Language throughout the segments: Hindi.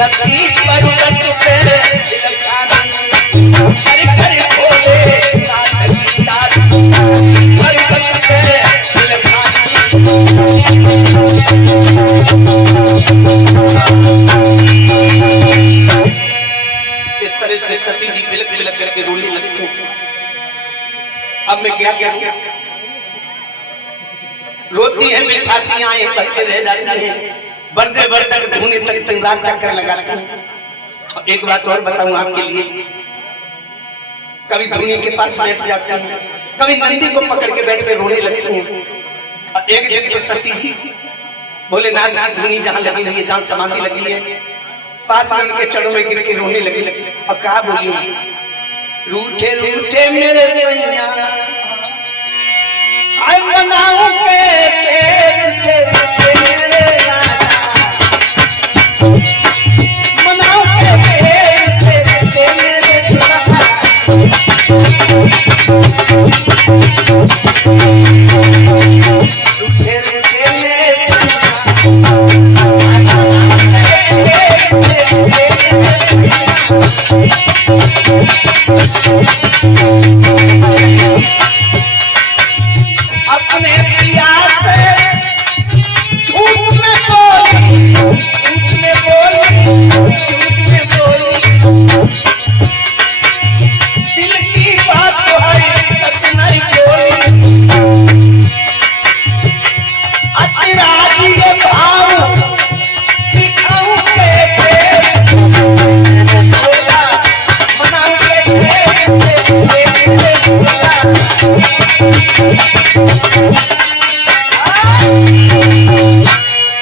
सती पर्वत पे हरि हरि बोले नाथ की लाल पर्वत पे इस तरह से सती जी बिलक बिलक करके रोने लगती हैं। अब मैं क्या करूं? रोती है, बिठाती आए बच्चे रह जाते हैं, बढ़ते बढ़ते धोने तक दिन रात चक्कर लगाते हैं। एक बात और बताऊं आपके लिए, कभी धोनी के पास बैठ जाते हैं, कभी नंदी को पकड़ के बैठ के रोने लगते हैं। एक दिन तो सती जी भोलेनाथ की धुनी जहां लगी हुई है, जहां समाधि लगी है, पास में उनके चरणों में गिर के रोने लगी। और कहा बोली, रूठे रूठे मेरे सैया आई बनाऊं कैसे, रूठे रूठे मेरे बनाऊं कैसे, रूठे रूठे मेरे रूठे रूठे मेरे अपने पिया से झूठ में बोली, झूठ में बोली, झूठ में बोली, दिल की बात तो है सच नहीं बोली। अतिराजी ये भाव दिखाऊं कैसे, बोला मनाऊं कैसे,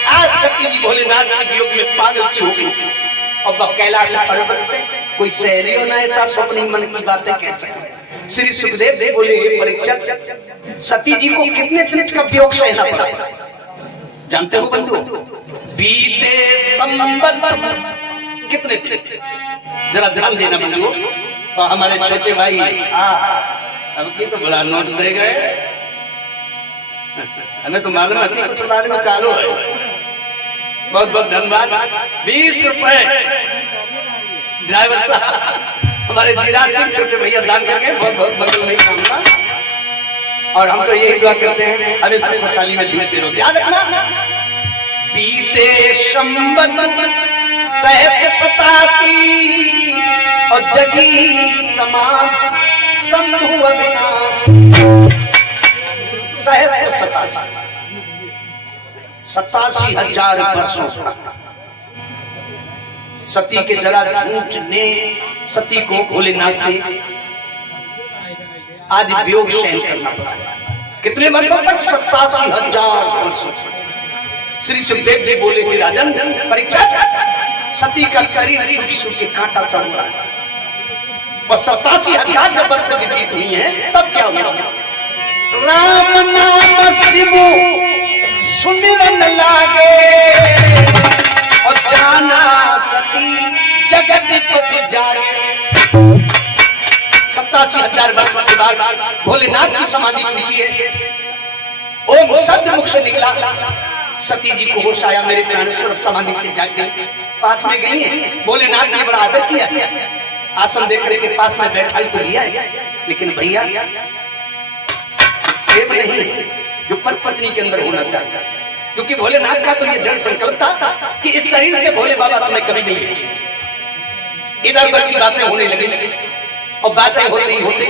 आज सती जी भोलेनाथ के वियोग में पागल सी हो गई। और कैलाश पर्वत पे कोई सहेलियों न था स्वप्न मन की बातें कह सके। श्री सुखदेव जी बोले, परीक्षित, सती जी को कितने दिन का वियोग सहना पड़ा जानते हो बंधु? बीते संबंध कितने दिन, जरा ध्यान देना बंधु। और हमारे छोटे भाई अब की तो बड़ा नोट दे गए, हमें तो मालूम है कुछ लाने में चालू है। बहुत बहुत धन्यवाद। 20 रुपए ड्राइवर साहब हमारे धीराज सिंह छोटे भैया दान करके बहुत बहुत मंगलमय कामना। और हम तो यही दुआ करते हैं हमें सब खुशहाली में जीते रहो। ध्यान रखना, बीते संबंध सहस 87 और जगी समाज शंभु अविनाश। सहस्त्र 87,000 वर्षों तक सती के जरा झूठ ने सती को भोलेनाथ से आज वियोग सहन करना पड़ा। कितने वर्षों तक? 87,000 वर्षों। श्री सुखदेव जी बोले कि राजन परीक्षा, सती का शरीर सूख सूख के कांटा सा हो रहा है और 87,000 जब वर्ष व्यतीत हुई है तब क्या हुआ? राम नाम शिव सुमिरन लागे और जाना सती जगत पति जागे। 87,000 वर्षों के बाद भोलेनाथ की समाधि टूटी है। ओम सत्य मुख से निकला, सती जी को होश आया, मेरे प्राणेश्वर समाधि से जाग गए। पास में गई है, भोलेनाथ ने बड़ा आदर किया, आसन देकर के पास में बैठा तो लिया है। लेकिन भैया प्रेम नहीं जो पति पत्नी के अंदर होना चाहिए, क्योंकि भोलेनाथ का तो ये दृढ़ संकल्प था कि इस शरीर से भोले बाबा तुम्हें कभी नहीं भेजेंगे। इधर उधर की बातें होने लगी और बातें होते ही होते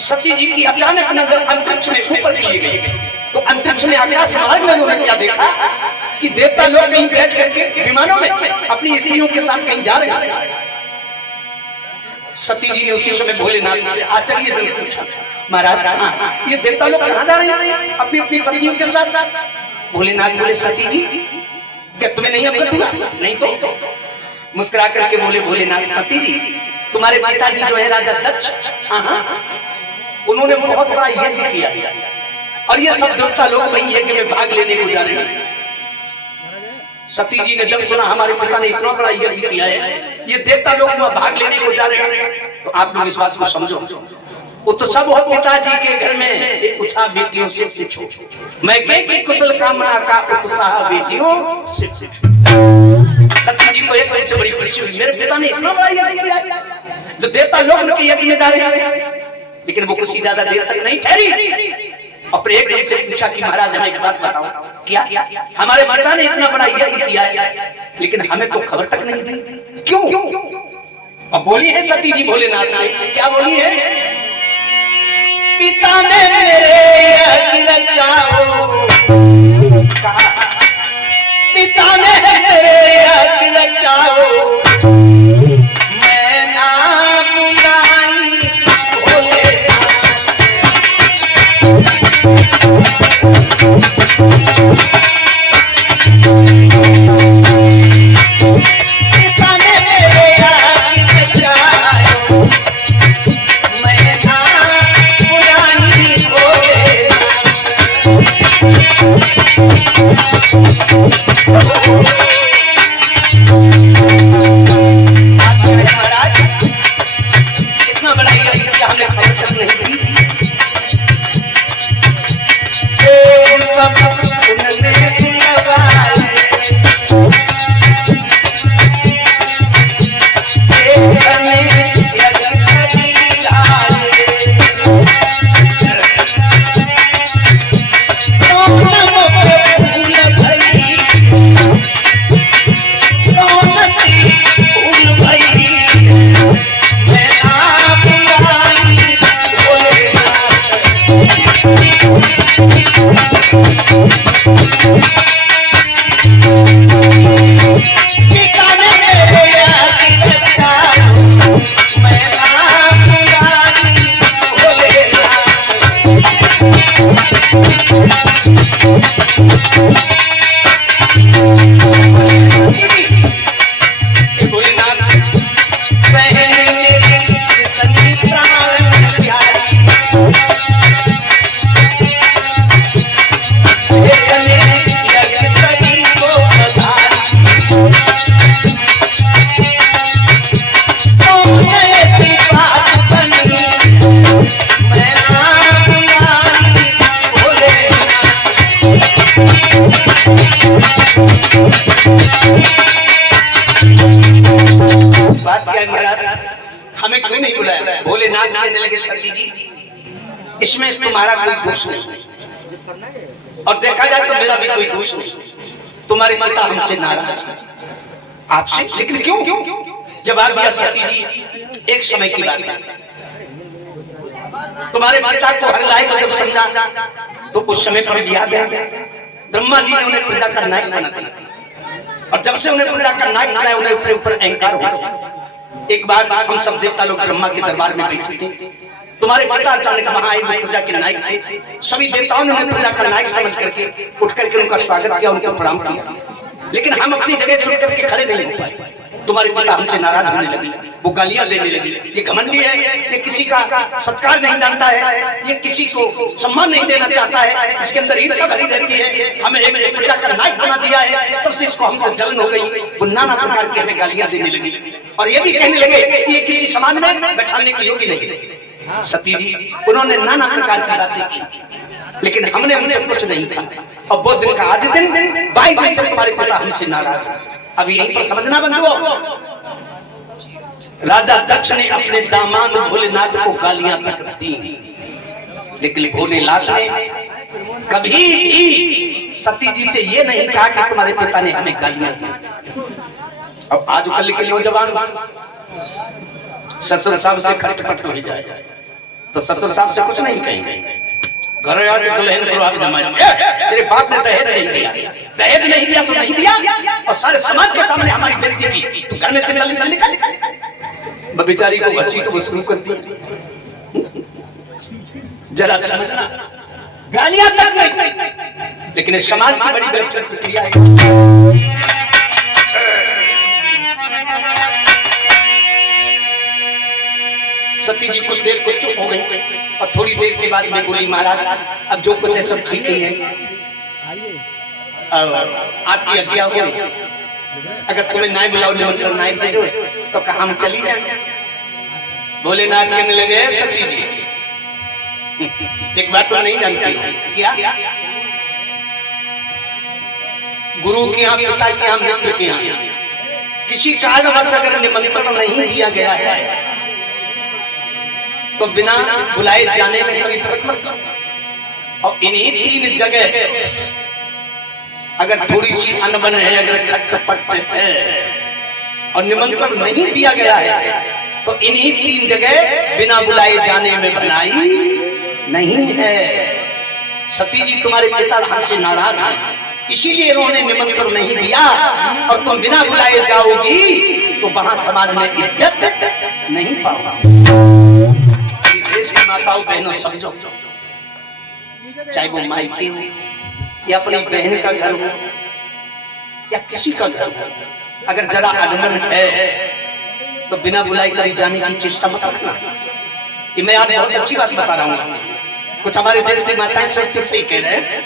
सती जी की अचानक नजर अंतरिक्ष में ऊपर के लिए गई। तो अंतरिक्ष में आकाश मार्ग में उन्होंने क्या देखा कि देवता लोग कहीं बैठ करके विमानों में अपनी स्त्रियों के साथ कहीं जा रहे हैं। सती जी ने उसी समय भोलेनाथ से आश्चर्य जन पूछा, महाराज ये देवता लोग कहाँ जा रहे हैं अपनी अपनी पत्नियों के साथ? भोलेनाथ बोले, सती जी क्या तुम्हें नहीं अवगत हुआ? नहीं तो मुस्कुरा करके बोले भोलेनाथ, सती जी तुम्हारे पिताजी जो है राजा दक्ष, उन्होंने बहुत बड़ा यज्ञ किया और ये सब देवता लोग वही यज्ञ में भाग लेने को जा रहे हैं। सती जी ने जब सुना हमारे पिता ने इतना बड़ा यज्ञ किया है, ये देवता लोग वहां भाग लेने को जा रहे हैं, तो आप लोग इस बात को समझो। उत्सव हो पिताजी के घर में, एक उत्साह बेटियों से पूछो, मैं की कुशल कामना का उत्साह बेटियों से पूछो। सती जी को एक बड़ी से बड़ी मेरे पिता ने इतना बड़ा यज्ञ किया जो देवता लोग उनके यज्ञ में जा रहे हैं, लेकिन वो कुछ ज्यादा देर तक नहीं ठहरी। और एकदम से पूछा कि महाराज हमें एक बात बताओ, क्या हमारे पिता ने इतना बड़ा यज्ञ किया है लेकिन हमें तो खबर तक नहीं दी, क्यों? और बोली है सती जी भोलेनाथ से, क्या बोली है? पिता ने मेरे यज्ञ रचाओ, पिता ने मेरे यज्ञ रचाओ, मैं ना बुलाई पिता ने मेरे यज्ञ रचाओ, मैं ना बुलाई महाराज इतना बड़ा यज्ञ किया, हमने खबर तक नहीं दी। सब उन्होंने बुलवाए, देखने यज्ञ सभी लाए, हमें क्यों नहीं बुलाया? भोलेनाथ कहने लगे सती जी इसमें तुम्हारा कोई दोष नहीं, और देखा जाए तो मेरा भी कोई दोष नहीं। तुम्हारे पिता हमसे नाराज है, आपसे, लेकिन क्यों? जवाब दिया सती जी, एक समय की बात है, तुम्हारे पिता को हर लायक जब समझा तो उस समय पर लिया गया, ब्रह्मा जी ने उन्हें प्रजा का नायक बना दिया, और जब से उन्हें प्रजा का नायक बनाया उन्हें अपने ऊपर अहंकार हो गया। एक बार हम सब देवता लोग ब्रह्मा के दरबार में बैठे थे, तुम्हारे पिता अचानक वहां आए, वो प्रजा के नायक थे। सभी देवताओं ने उन्हें प्रजा का नायक समझ करके उठ करके उनका स्वागत किया, उनको प्रणाम किया, लेकिन हम अपनी जगह सुन करके खड़े नहीं हो पाए। तुम्हारे पिता हमसे नाराज होने लगे, वो गालियां देने लगे, ये घमंडी है, ये किसी का सत्कार नहीं जानता है, ये किसी को सम्मान नहीं देना चाहता है, इसके अंदर ईर्ष्या भरी रहती है, हमें एक प्रजा का नायक बना दिया है। तब से इसको हमसे जलन हो गई, वो नाना प्रकार की हमें गालियां देने लगी, और ये भी कहने लगे कि ये किसी समाज में बैठाने की योग्य नहीं। सती जी उन्होंने नाना प्रकार की बातें की, लेकिन हमने उनसे कुछ नहीं कहा, और वो दिन का आज दिन 22 दिन से तुम्हारे पिता हमसे नाराज है। अभी यहीं पर समझना बंधुओं, राजा दक्ष ने अपने दामाद भोलेनाथ को गालियां तक दी, लेकिन भोलेनाथ ने कभी भी सती जी से ये नहीं कहा कि तुम्हारे पिता ने हमें गालियां दी। अब आजकल के नौजवान ससुर साहब से खटपट हो जाए तो ससुर साहब से कुछ नहीं कहेंगे, घर आके दुल्हन को हाथ जमाए, तेरे बाप ने दहेज नहीं दिया, दहेज नहीं दिया तो नहीं दिया, और सारे समाज के सामने हमारी बेइज्जती की, तू घर में से जल्दी से निकल। बेचारी को बच्ची तो वो शुरू कर दी, जरा समझना, गालियां तक नहीं, लेकिन इस समाज की बड़ी गलत प्रक्रिया है। सती जी कुछ देर को चुप हो गई, और थोड़ी देर के बाद में बोली, महाराज अब जो कुछ है सब ठीक ही है, आपकी आज्ञा हो, अगर तुम्हें नाय बुलाओ निमंत्रण नाय भेजो तो कहा हम चली जाए। भोलेनाथ कहने लगे, सती जी एक बात तो नहीं जानती, क्या? गुरु के यहाँ, पिता के यहाँ, मित्र के यहाँ किसी कारणवश अगर निमंत्रण नहीं दिया गया है तो बिना बुलाए जाने में कोई फर्क मत करो। और इन्हीं 3 जगह अगर थोड़ी सी अनबन है, अगर खटपट है और निमंत्रण नहीं दिया गया है तो इन्हीं 3 जगह बिना बुलाए जाने में बनाई नहीं है। सती जी तुम्हारे पिता हमसे नाराज हैं, इसीलिए इन्होंने निमंत्रण नहीं दिया और तुम बिना बुलाए जाओगी तो वहां समाज में इज्जत नहीं पाओगी। देश की माताओं बहनों समझो, चाहे वो मायके हो या अपनी बहन का घर हो या किसी का घर हो, अगर जरा अनबन है तो बिना बुलाए कभी जाने की चेष्टा मत रखना। ये मैं आपको बहुत अच्छी बात बता रहा हूँ। कुछ हमारे देश की माताएं सोचती सही कह रहे हैं,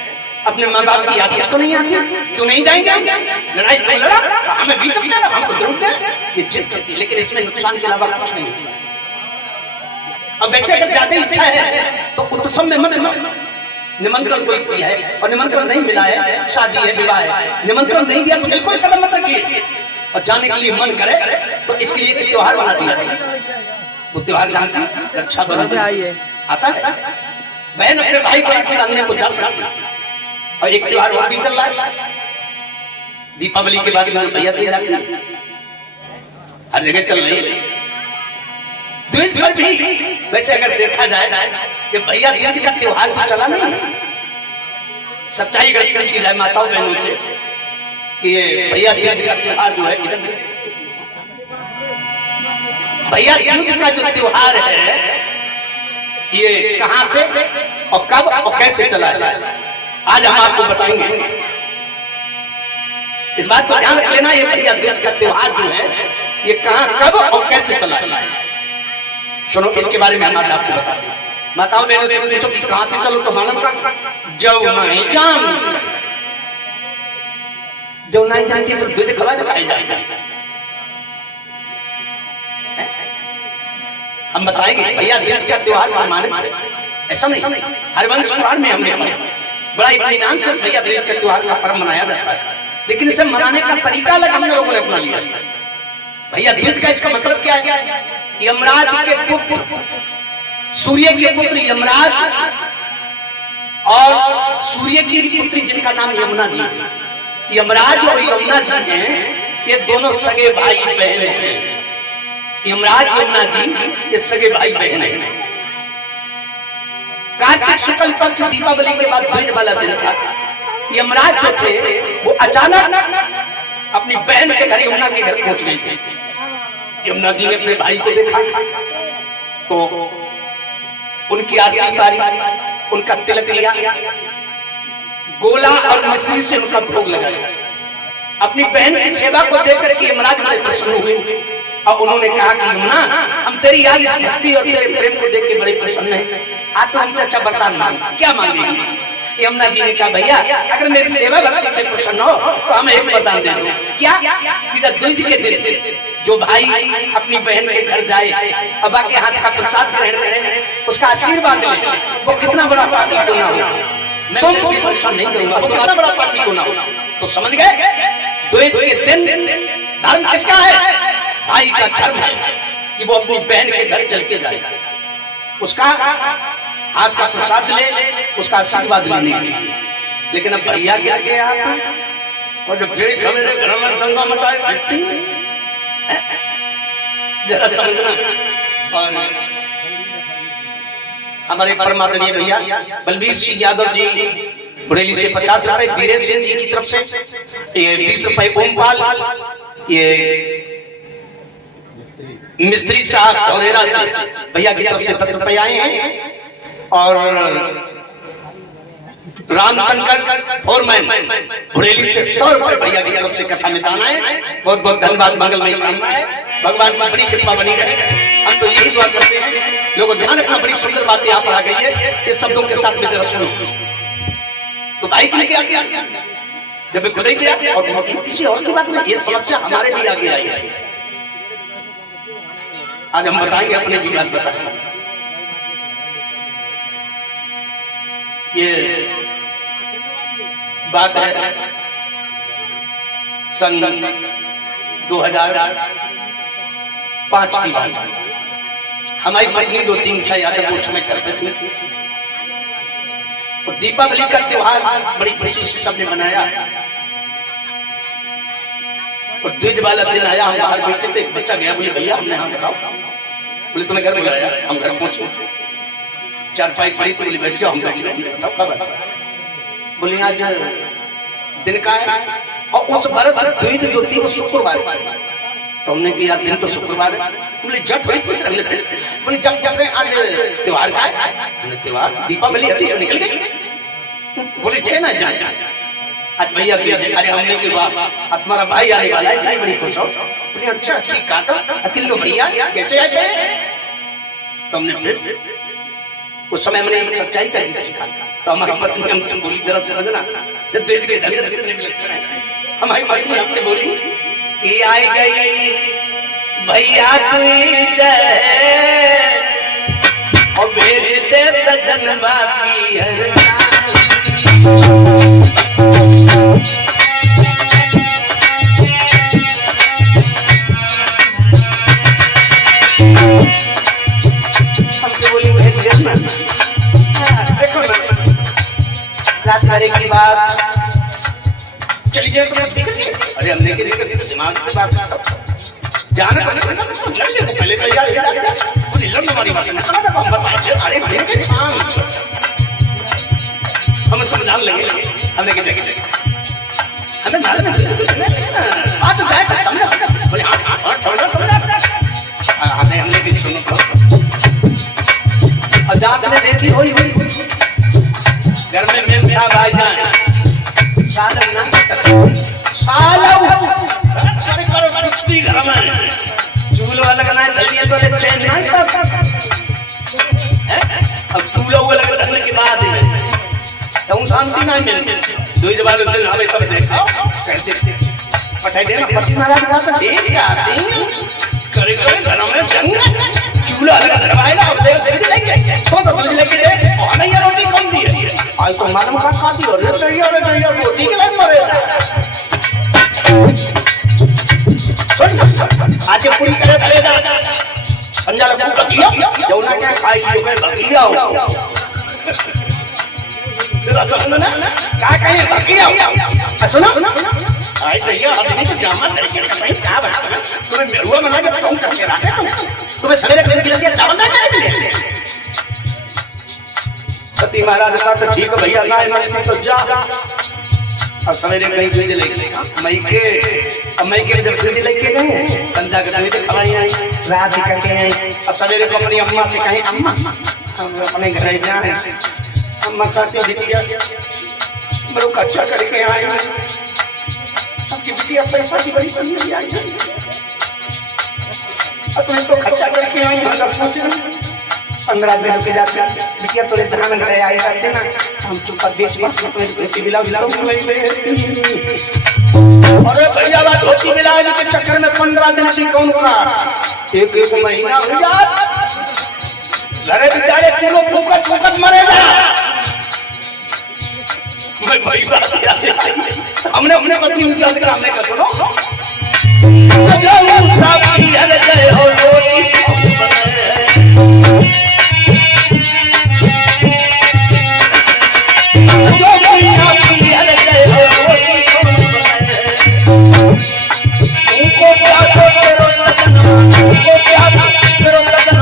अपने माँ बाप की याद किसको नहीं आती, क्यों नहीं जाएंगे, लड़ाई क्यों लड़ा, हमें बीच में हमको जरूरत है, ये जिद करती है, लेकिन इसमें नुकसान के अलावा कुछ नहीं होता। अब वैसे अगर ज्यादा इच्छा है तो उत्सव में मत जाओ। निमंत्रण कोई किया है और निमंत्रण नहीं मिला है, शादी है, विवाह है, निमंत्रण नहीं दिया तो बिल्कुल कदम मत रखिए। और जाने के लिए मन करे तो इसके लिए एक त्योहार बना दिया। वो त्योहार जानते हैं, रक्षाबंधन आता है, बहन अपने भाई को राखी बांधने को जा सकती है। और एक त्योहार और भी चल रहा है, दीपावली के बाद भैया दिया जाती है, हर जगह चल रही है। द्विज पर भी वैसे अगर देखा जाए कि भैया तीज का त्योहार तो चला नहीं है। सच्चाई अगर पूछी जाए माताओं बहनों से कि ये भैया तीज का त्योहार जो है, इधर भैया तीज का जो त्योहार है ये कहां से और कब और कैसे चला है, आज हम आपको बताएंगे। इस बात को ध्यान रख लेना, ये भैया तीज का त्योहार जो है ये कहां, कब और कैसे चला है। सुनो, इसके बारे में हम आज आपको बताते हैं। माताओं बहनों से पूछो कि कहां से चलो तो मालूम का जो नहीं जान, जो नहीं जानती तो द्विज खबर बताई जाए। हम बताएंगे भैया तीज का त्योहार हमारे ऐसा नहीं, हरिवंश पुराण में हमने पढ़ा, बड़ा इत्मीनान से भैया तीज के त्योहार का पर्व मनाया जाता है, लेकिन इसे मनाने का तरीका अलग हम लोगों ने अपना लिया। भैया तीज का इसका मतलब क्या है, यमराज के पुत्र, सूर्य के पुत्र यमराज और सूर्य की पुत्री जिनका नाम यमुना जी, यमराज और यमुना जी हैं, ये दोनों सगे भाई बहन हैं। यमराज यमुना जी ये सगे भाई बहन हैं। कार्तिक शुक्ल पक्ष दीपावली के बाद द्विज वाला दिन था। यमराज जो थे वो अचानक अपनी बहन के घर यमुना के घर पहुंच गए थे। यमुना जी ने अपने भाई को देखा तो उनकी आरती उतारी, उनका तिलक लिया, गोला और मिश्री से उनका भोग लगाया। अपनी बहन की सेवा को देखकर के यमराज बड़े प्रसन्न हुए और उन्होंने कहा कि यमुना, हम तेरी आज इस भक्ति और तेरे प्रेम को देख के बड़े प्रसन्न हैं, आज तो हमसे अच्छा वरदान मांग, क्या मांगेगी। यमुना जी ने कहा भैया अगर मेरी सेवा भक्ति से प्रसन्न हो तो हमें एक वरदान दे दो। क्या, कि द्विज के दिन जो भाई अपनी बहन के घर जाए और बाकी हाथ का प्रसाद ग्रहण करे, उसका आशीर्वाद ले, वो कितना बड़ा पापी क्यों ना हो, मैं तुम भी परेशान नहीं करूंगा, वो कितना बड़ा पापी क्यों ना हो। तो समझ गए, द्विज के दिन धर्म किसका है, भाई का धर्म है कि वो अपनी बहन के घर चल के जाए, उसका हाथ का प्रसाद ले, उसका आशीर्वाद लेने के लिए। लेकिन अब भैया क्या गया था और जब फिर सवेरे घर में दंगा मचाए व्यक्ति, जरा समझना। और हमारे परमात्मा भैया बलबीर सिंह यादव जी बुरेली से 50 रुपए, धीरेन्द्र सिंह जी की तरफ से ये 20 रुपए, ओमपाल ये मिस्त्री साहब धौरेरा से भैया की तरफ से 10 रुपए आए हैं। और रामशंकर फोरमैन बुरेली से 100 रुपए भैया की तरफ से कथा में दान आए। बहुत बहुत धन्यवाद, मंगलमय कामना है, भगवान की बड़ी कृपा बनी रहे। हम तो यही दुआ करते हैं। लोगों ध्यान रखना, बड़ी सुंदर बात यहाँ पर आ गई है, इस शब्दों के साथ में जरा सुनो। तो भाई के क्या किया, जब खुद ही किया और किसी और की बात नहीं, ये समस्या हमारे भी आगे आई थी। आज हम बताएंगे, अपने भी बात बताएंगे। ये बात है सन 2005 की बात है। हमारी पत्नी 2-3 साल याद है, उस समय करते थे। और दीपावली का त्योहार बड़ी खुशी से सबने मनाया। और द्विज वाला दिन आया, हम बाहर बैठे थे, बच्चा गया, बोले भैया हमने यहाँ बताओ, बोले तुम्हें घर बुलाया। हम घर पहुंचे, चारपाई पड़ी थी, बोले बैठ जाओ। हम बैठ गए, बताओ कब बात। बोले आज दिन का है, और उस बरस द्विज जो थी वो शुक्रवार। तो हमने कहा दिन तो शुक्रवार है। बोले जब थोड़ी पूछ रहे, हमने बोले जब पूछ रहे आज त्योहार का है। हमने त्योहार दीपावली आती है, निकल गए। बोले थे ना जाए आज भैया की, अरे हमने के बाप अब तुम्हारा भाई आने वाला है, इसलिए बड़ी खुश हो। बोले अच्छा ठीक है, तो अकेले भैया कैसे आए थे। तो हमने फिर उस समय हमने एक सच्चाई कर दी थी। तो हमारी पत्नी हमसे बोली, जरा समझना जब देश के झंडे कितने विलक्षण है। हमारी पत्नी हमसे बोली कि आई गई भैया तुझ और भेज दे सजन बाकी हमसे बोली भेज देना। देखो ना रात भरे की बात चली जाए तो अरे हमने के दिमाग से बात जाना तो लड़ने को पहले तैयार बोली लड़ने वाली बात हम बताते। अरे भैया के काम हम समझाने लगे। हमने के देखे हमें मालूम है बात जाए तो समझ। बोले हाँ समझा हमने भी सुनो। और जात में देखी हुई घर में मेम साहब आ जाए सालन ना सालव करो कुश्ती घर में चूल्हा वाला का नाम चलिए तो ले चैन ना है। अब चूल्हा वाला लगने के बाद तो शांति ना मिल दो जबान दिन हमें सब देखा कैसे पठाई देना पति महाराज का तो ठीक आती करे करे घर में जंग चूल्हा लगा दरवाजा अब देख लेके तो दूध लेके दे और नहीं ये रोटी कौन दी है आज तो मालूम का खाती हो रे तो ये रोटी के लिए मरे। आज पूरी करे पड़ेगा संजा लगू बकिया जौना के खाई लियो के बकिया हो तेरा समझ ना का कहे बकिया सुनो आई भैया आदमी तो जामा तरीके से भाई क्या बात है तुम्हें मेरुआ बना के तुम करके रखे तुम्हें सवेरे के लिए चावल ना करे मिले पति महाराज का तो ठीक है भैया ना नहीं तो जा। और सवेरे कहीं दूध लेके मई के जब दूध लेके गए संजा के दूध खवाई आई रात करके आई। और सवेरे को अपनी अम्मा से कहें अम्मा हम अपने घर जाए। अम्मा कहती बिटिया मेरे को अच्छा करके आए सबकी बिटिया पैसा की बड़ी कमी आई है। अब तुम्हें तो खर्चा करके आई हम सोच रहे 15 दिन रुके जाते बिटिया तोरे धान घरे आए जाते ना हम तो प्रदेश में तुम्हें धोती मिला अरे भैया बात धोती मिलाने के चक्कर में 15 दिन की कौन का एक महीना हो जाए घरे बेचारे किलो फूकत मरेगा। मैं भाई बात हमने अपने पत्नी उनसे हमने कहा सुनो जो साथी हर जय हो रोटी जो साथी हर जय हो रोटी उनको प्यार करो सजन उनको प्यार करो सजन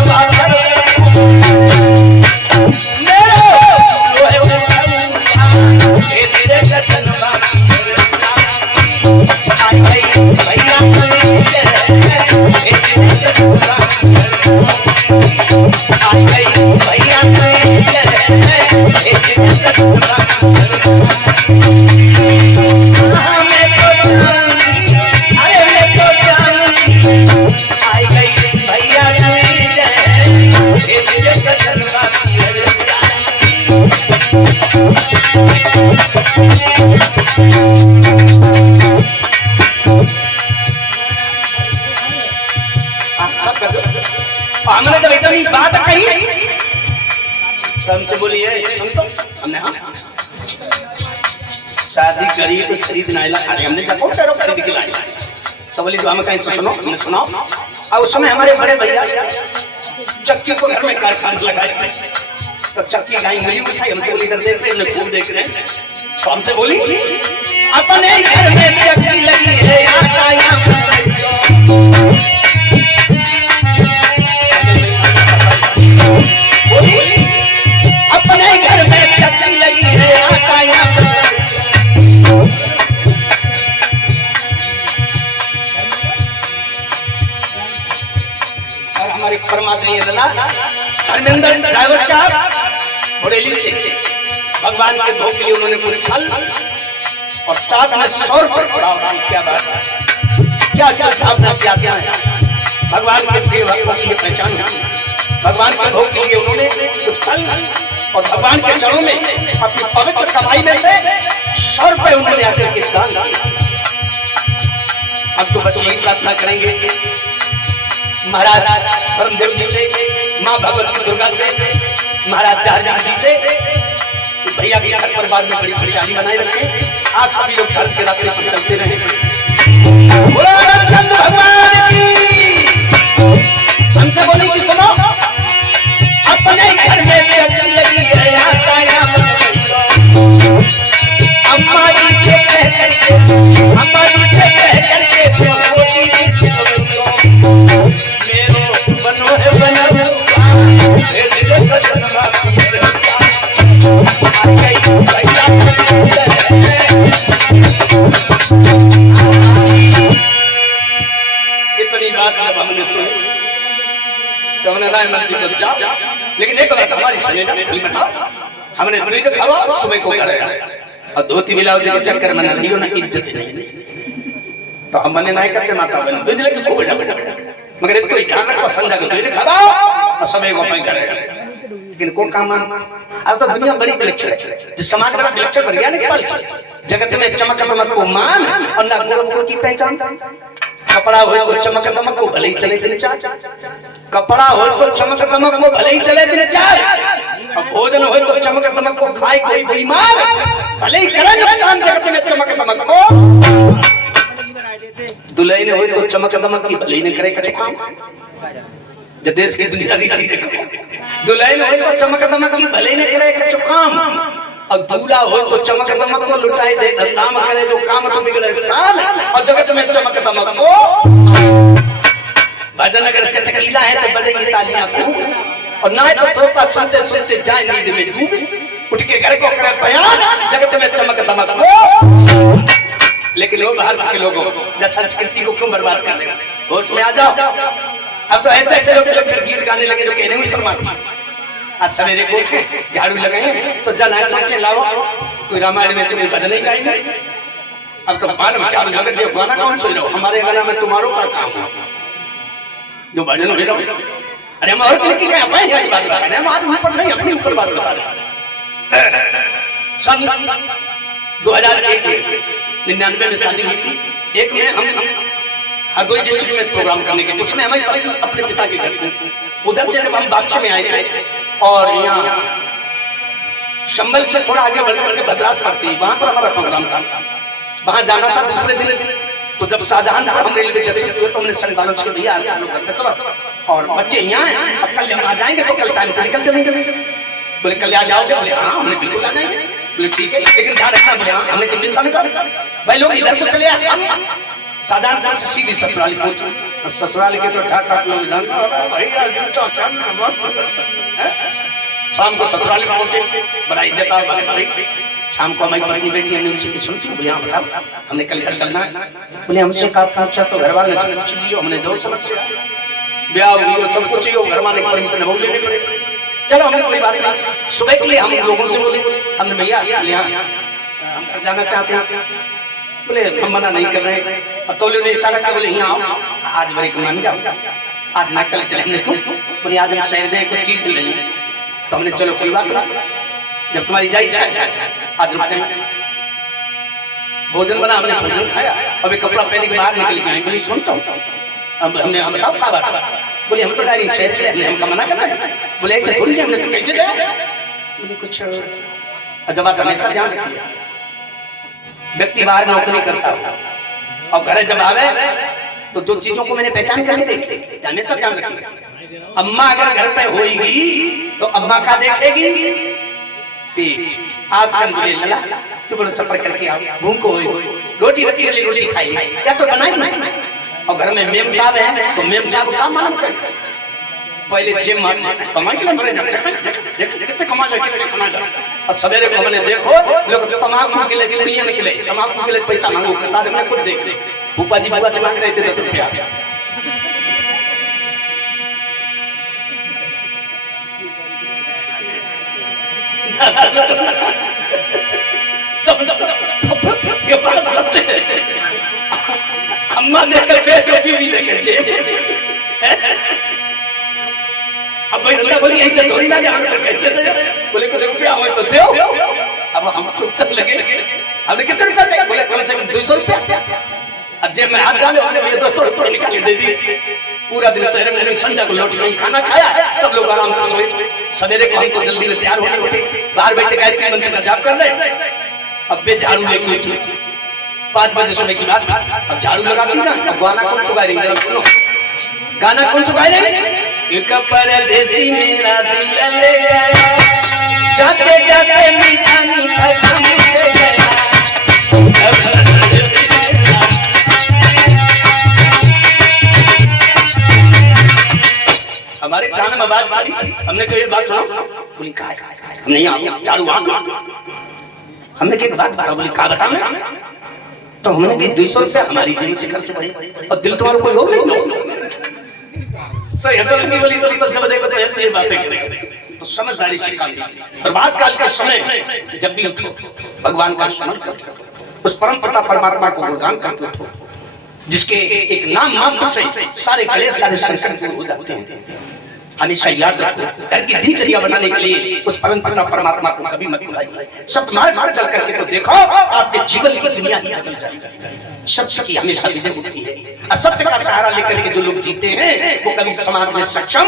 हमने तो इतनी बात कही हमसे बोलिए सुन तो हमने हाँ शादी करी तो खरीद ना ला अरे हमने जब तेरो खरीद के लाए सबली जो हम कहीं से सुनो, हमने सुनाओ। और उस समय हमारे बड़े भैया चक्की को घर में कारखाना लगाए थे, तो चक्की गाय नहीं उठाई, हमसे बोली इधर देख रहे हैं, खूब देख रहे हैं, तो हमसे बोली अपने घर में चक्की लगी है आता यहाँ बोली अपने घर में चक्की लगी है आता यहाँ हमारे परमात्मा लला धर्मेंद्र ड्राइवर साहब बरेली से भगवान के भोग के लिए उन्होंने कुछ फल और साथ में 100 रुपये पड़ा। क्या बात है, क्या भावना क्या क्या है, भगवान के प्रिय भक्तों की ये पहचान है। भगवान के भोग के लिए उन्होंने कुछ फल और भगवान के चरणों में अपनी पवित्र कमाई में से 100 रुपये उन्होंने आकर के दान दिया। हम तो बस यही प्रार्थना करेंगे महाराज धर्मदेव जी से, माँ भगवती दुर्गा से, महाराज जहाजर जी से भैया के घर परिवार में बड़ी खुशहाली बनाए रखें। आप सभी लोग धर्म के रास्ते पर चलते रहें। भगवान की हमसे बोली कि सुनो अपने घर में चक्की लगी है आता यहाँ अम्मा जी से कह करके, अम्मा जी से कह करके इतनी बात जब हमने सुनी तो हमने राय मंदिर को जाओ, लेकिन एक बात हमारी सुनेगा, हमने दूध खावा सुबह को करेगा और धोती बिलाउज के चक्कर में नहीं हो ना इज्जत नहीं, तो हम मने नहीं करते माता बहन दूध लेके खूब बेटा बेटा मगर इसको ध्यान रखो, समझा के दूध खावा और सुबह को पाई करेगा। लेकिन कौन काम अब तो दुनिया बड़ी विलक्षण है, जिस समाज बड़ा विलक्षण बढ़ गया ना, जगत में चमक दमक को मान और ना गुण की पहचान। कपड़ा हो तो चमक दमक को भले ही चले दिन चार, कपड़ा हो तो चमक दमक को भले ही चले दिन चार, और भोजन हो तो चमक दमक को खाए कोई बीमार भले ही करे नुकसान जगत में चमक दमक को। दुल्हन हो तो चमक दमक की भले ही न करे कुछ काम, देश की दुनिया रीति देखो, दुल्हन हो तो चमक दमक की भले ही न करे कुछ काम, और दूल्हा हो तो चमक दमक को लुटाई दे धंधा में करे जो काम तो बिगड़े साल, और जगत में चमक दमक को भजन अगर चटकीला है तो बजेगी तालियां खूब, और ना तो श्रोता सुनते सुनते जाए नींद में डूब, उठ के घर को करे बयान जगत में चमक दमक को। लेकिन लोग भारत के लोगों जब संस्कृति को क्यों बर्बाद कर रहे हैं, होश में आ जाओ। अब तो ऐसे ऐसे लोग गीत गाने लगे जो कहने में शर्माते। आज सवेरे को उठे झाड़ू लगाए तो जन आया सोचे लाओ कोई रामायण में से कोई भजन नहीं गाएंगे। अब तो बाद में झाड़ू लगे जो गाना कौन सुन रहे हो, हमारे गाना में तुम्हारो का काम है जो भजन हो रहा। अरे हम और किसी का अपनी बात बता रहे हैं, हम आज ऊपर नहीं अपने ऊपर बात बता रहे हैं। सन 2099 में शादी हुई थी, एक में हम हरदोई डिस्ट्रिक्ट में प्रोग्राम करने के, उसमें हमारी अपने पिता के घर थे। उधर से जब हम वापसी में आए थे और यहाँ संबल से थोड़ा आगे बढ़कर के भद्रास पड़ती, वहां पर हमारा प्रोग्राम था, वहां जाना था दूसरे दिन। तो जब शाहजहानपुर हम रेलवे जंक्शन हुए तो हमने संग वालों से भैया चलो और बच्चे यहाँ हैं, अब कल हम आ जाएंगे तो कल टाइम से निकल चलेंगे। बोले कल आ जाओगे? बोले हाँ हमने बिल्कुल आ जाएंगे। बोले ठीक है, लेकिन ध्यान रखना। बोले हाँ हमने चिंता नहीं कर भाई, लोग इधर को चले आए। शाहजहानपुर से सीधी ससुराली पहुंचे, ससुराल के तो ठाक ठाक लोग शाम को ससुराल में पहुंचे, बड़ा इज्जत आ भाई। शाम को हमारी पत्नी बेटी हमने उनसे सुनती हूँ, बोले हाँ बताओ हमने कल घर चलना है। बोले हमसे कहा पूछा तो घर वाले हमने दो समस्या, ब्याह हुई सब कुछ ही हो, घर वाले परमिशन हो लेने पड़े। चलो हमने कोई बात नहीं, सुबह के लिए हम लोगों से बोले हमने भैया हम घर जाना चाहते हैं। बोले हम मना नहीं कर रहे, और तो ने इशारा किया, बोले यहाँ आओ आज बड़े मान जाओ, आज ना कल चले। हमने क्यों? बोले आज हम शहर जाए कुछ चीज नहीं है, तो हमने चलो कोई बात नहीं, जब तुम्हारी इच्छा है आज रुक जाए। भोजन बना, हमने भोजन खाया, अभी कपड़ा पहने के बाहर निकल गए। बोली सुनता हूँ, अब हमने हम बताओ क्या बात। बोले हम तो डायरी शहर के लिए हमका मना करना है। बोले ऐसे थोड़ी हमने तो कैसे गए? बोले कुछ जब आप हमेशा ध्यान रखिए, व्यक्ति बाहर नौकरी करता हो और घर जब आवे तो जो चीजों को मैंने पहचान करके देखी, हमेशा ध्यान रखिए। अम्मा अगर घर पे होगी तो अम्मा का देखेगी पेट। आप कल बोले लला तू बोलो सफर करके आओ, भूख हो रोटी रखी गई, रोटी खाई, क्या तो बनाई ना। और घर में मेम साहब है तो मेम साहब का मालूम कर पहले जिम कमाई के लिए कितने कमा और सवेरे को हमने देखो लोग तमाकू के लिए कुड़ियां निकले, तमाकू के लिए पैसा मांगो, कतार में खुद देख ले। भूपा जी बुआ से मांग रहे थे 10 रुपया। अम्मा देखकर पेट भी देखे अब भाई धंधा बोली ऐसे थोड़ी ना जाना तो कैसे दे बोले को रुपया हो तो दो। अब हम सोचने लगे हमने कितने रुपया चाहिए, बोले कम से कम 200 रुपया। अब जब मैं हाथ डाले बोले भैया 200 रुपया निकाल दे दी। पूरा दिन शहर में संजा को लौट गई, खाना खाया, सब लोग आराम से सोए। सवेरे को हमको जल्दी में तैयार होने उठे, बाहर बैठे गायत्री मंत्र का जाप कर ले। अब बे झाड़ू लेके उठी 5 बजे सुबह की बात। अब झाड़ू लगाती ना, अब गाना कौन सुगा रही है, सुनो गाना कौन सुगा रही। एक परदेसी मेरा दिल ले गया, जाते जाते मीठा मीठा गम ले गया। हमारे कान में आवाज आ रही, हमने कही बात सुना, बोली कहा हमने यहाँ चालू हमने कही बात बता, बोली कहा बता। तो हमने कही 200 रुपया हमारी जेब से खर्च हुए और दिल तुम्हारा कोई हो नहीं सही हसन की बोली तो जब देखो तो ऐसी बातें करेंगे तो समझदारी से काम लीजिए। प्रभात काल के समय जब भी उठो भगवान का स्मरण करो, उस परम पिता परमात्मा को गुणगान करके उठो, जिसके एक नाम मात्र से सारे क्लेश सारे संकट दूर हो जाते हैं। हमेशा याद रखो, घर की दिनचर्या बनाने के लिए उस परम पिता परमात्मा को कभी मत भुलाइए। सत्य मार्ग चल करके तो देखो आपके जीवन की दुनिया ही बदल जाएगी। सत्य की हमेशा विजय होती है। असत्य का सहारा लेकर के जो लोग जीते हैं वो कभी समाज में सक्षम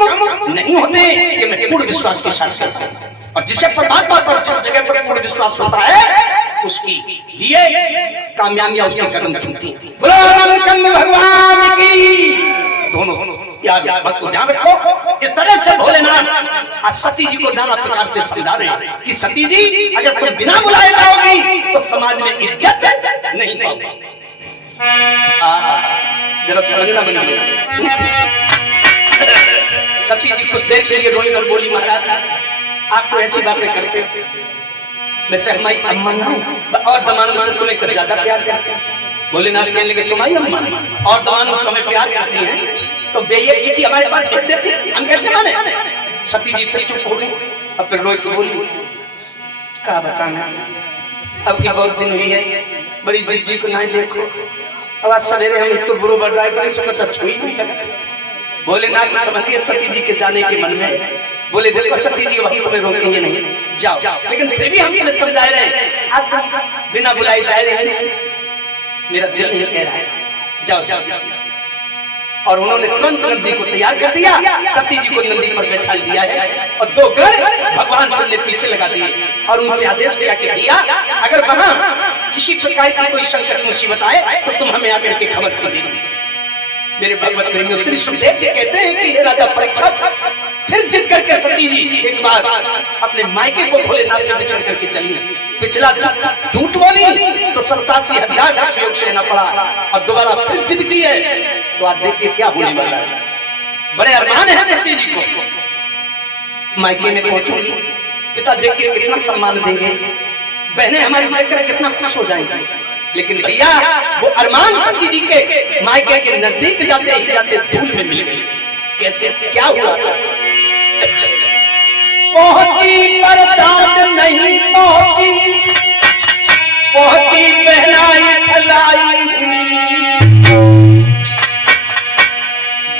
नहीं होते। ये मैं पूर्ण विश्वास के साथ कहता हूँ। और जिसे परमात्मा पर जिस जगह पर पूर्ण विश्वास होता है उसकी लिए कामयाबियां उसके कदम छूती हैं। बोलो भगवान की। दोनों बात को ध्यान रखो। इस तरह से भोलेनाथ सती जी को नाना प्रकार से समझा रहे हैं कि सती जी अगर तुम बिना बुलाए जाओगी तो समाज में इज्जत नहीं पाओगी। जरा समझना बन गया। सती जी को देख लिए रोई और बोली महाराज आपको ऐसी बातें करते वैसे हमारी अम्मा ना और दमाद से तुम्हें कर ज्यादा प्यार करते हैं। भोलेनाथ कहने लगे तुम्हारी अम्मा और दमाद उस समय प्यार करती हैं तो बेये चिट्ठी हमारे पास भेज देती, हम कैसे माने। सती जी फिर चुप हो गई। अब फिर रोई के बोली क्या बताना, अब की बहुत दिन हुई है, बड़ी जी को नहीं देखो। अब आज सवेरे हम इतना बुरो बढ़ रहा है तो छुई नहीं लगता। भोलेनाथ समझिए सती जी के जाने के मन में बोले देखो सती जी वहीं तुम्हें रोकेंगे नहीं, जाओ। लेकिन फिर भी हम तुम्हें समझा रहे हैं अब तुम बिना बुलाए जा रहे हैं, मेरा दिल नहीं कह रहा है, जाओ जाओ। और उन्होंने तुरंत नंदी को तैयार कर दिया, सती जी को नंदी पर बैठा दिया है और 2 गण भगवान शिव ने पीछे लगा दिए और उनसे आदेश दिया कि भैया अगर वहां किसी प्रकार की कोई संकट मुसीबत आए तो तुम हमें आकर के खबर कर देना। मेरे भगवत प्रेमियों श्री सुखदेव जी कहते हैं कि हे राजा परीक्षित फिर जिद करके सती जी एक बार अपने मायके को भोलेनाथ से बिछड़ करके चली। पिछला झूठ बोली तो 87,000 का योग सहना पड़ा और दोबारा फिर जिद की है तो आप देखिए क्या होने वाला है। बड़े अरमान है सती जी को, मायके में पहुंचूंगी पिता देख के कितना सम्मान देंगे, बहनें हमारी देखकर कितना खुश हो जाएंगी। लेकिन भैया वो अरमान सती जी के मायके के नजदीक जाते ही जाते धूल में मिल गई। कैसे क्या हुआ? पहुंची पर दाद नहीं पहुंची, पहुंची पहनाई फलाई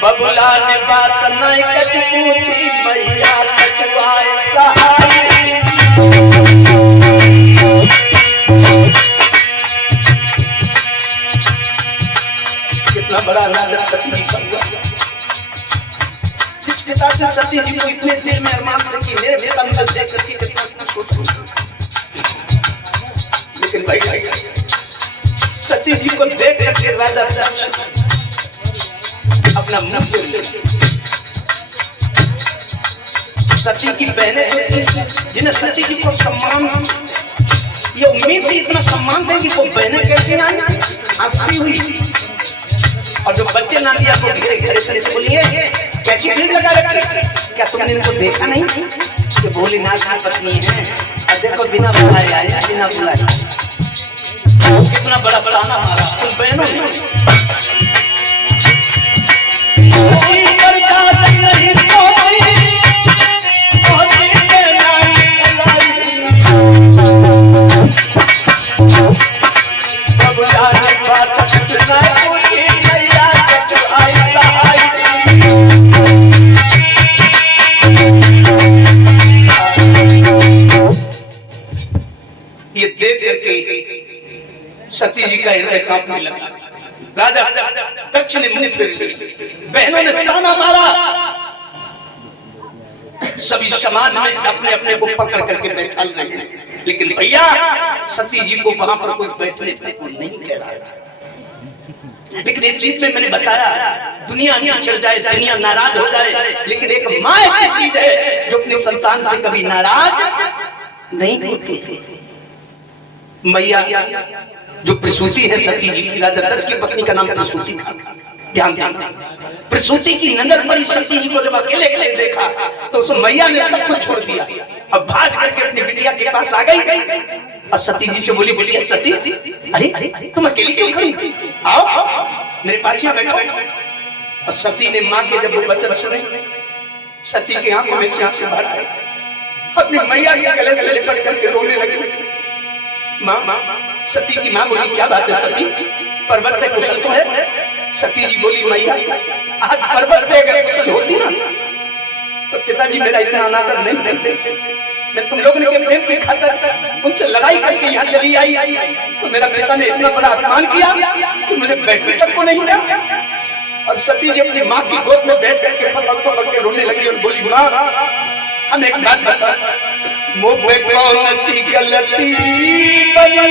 बबुला ने बात नहीं कच पूछी भैया कचवाए सहाय। कितना बड़ा अनादर सती जी का हुआ। जिस पिता से सती जी को इतने दिल में अरमान थे कि मेरे पिता मुझे देख करके कितना खुश हो, लेकिन भाई सती जी को देख करके राजा अपना मुंह फेर लिया। सती की बहनें जो थी जिन्हें सती जी को सम्मान, ये उम्मीद थी इतना सम्मान देंगी, वो बहनें कैसी ना हंसती हुई। और जो बच्चे ना दिया को घेरे घेरे से बोलिए कैसी भीड़ लगा रखी, क्या तुमने इनको देखा नहीं कि भोलेनाथ की पत्नी है? और देखो बिना बुलाए आया, बिना बुलाए। कितना बड़ा ताना मारा उन बहनों ने। ये देख करके सती जी का हृदय कांपने लगा। राजा दक्ष ने मुंह फेर लिया, बहनों ने ताना मारा। सभी समाज में अपने अपने को पकड़ करके बैठा रहे हैं, लेकिन भैया सती जी को वहां पर कोई बैठने तक को नहीं कह रहा था। लेकिन इस चीज में मैंने बताया दुनिया बिछड़ जाए, दुनिया नाराज हो जाए, लेकिन एक माँ ऐसी चीज है जो अपने संतान से कभी नाराज नहीं होती। मैया जो प्रसूति है सती जी की, राजा दक्ष की पत्नी का नाम प्रसूति था। ध्यान देना, प्रसूति की नजर पड़ी सती जी को, जब अकेले अकेले देखा तो उस मैया ने सब कुछ छोड़ दिया। अब भाग करके अपनी बिटिया के पास आ गई और सती जी से बोली, बिटिया सती, अरे तुम अकेली क्यों खड़ी, आओ मेरे पास यहाँ बैठो। और सती ने माँ के जब वो वचन सुने, सती की आंखों में से आंसू भर आए, अपनी मैया के गले से लिपट करके रोने लगी। माँ, सती की माँ बोली, क्या बात है सती, पर्वत पे कुशल तो है? सती जी बोली, मैया आज पर्वत पे अगर कुशल होती ना तो पिताजी मेरा इतना अनादर नहीं करते। मैं तुम लोगों ने प्रेम की खातिर उनसे लड़ाई करके यहाँ चली आई, तो मेरा पिता ने इतना बड़ा अपमान किया कि मुझे बैठने तक को नहीं दिया। और सती जी अपनी माँ की गोद में बैठ करके फपक फपक के रोने लगी और बोली, माँ हम एक बात बता, मुझे कौन सी गलती बनी,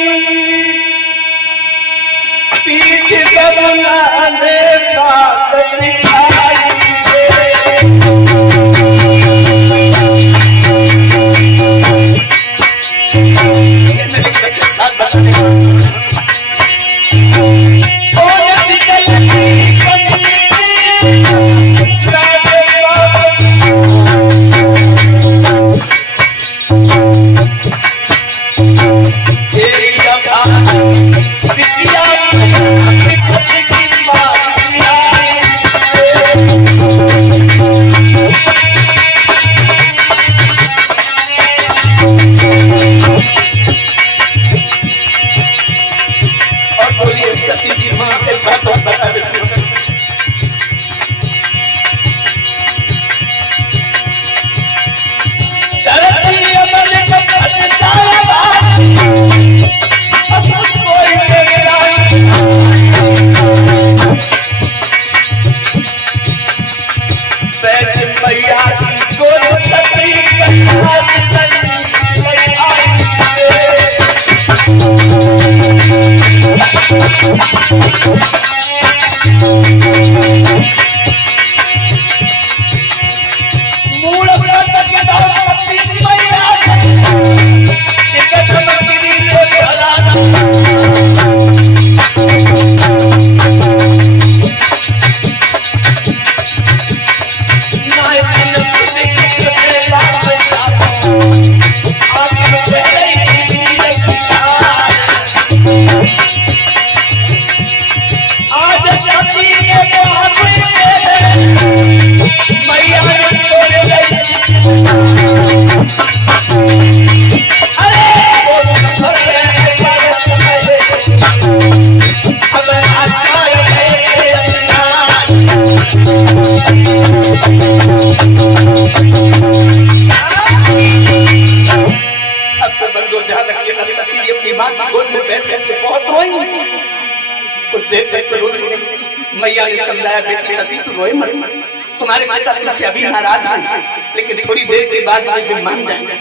पीठ बनाने बात दिखाई मैया ने समझाया, बेटी सती तू रोए मत, तुम्हारे पिता तुमसे अभी नाराज हैं, लेकिन थोड़ी देर के बाद वे मान जाएंगे,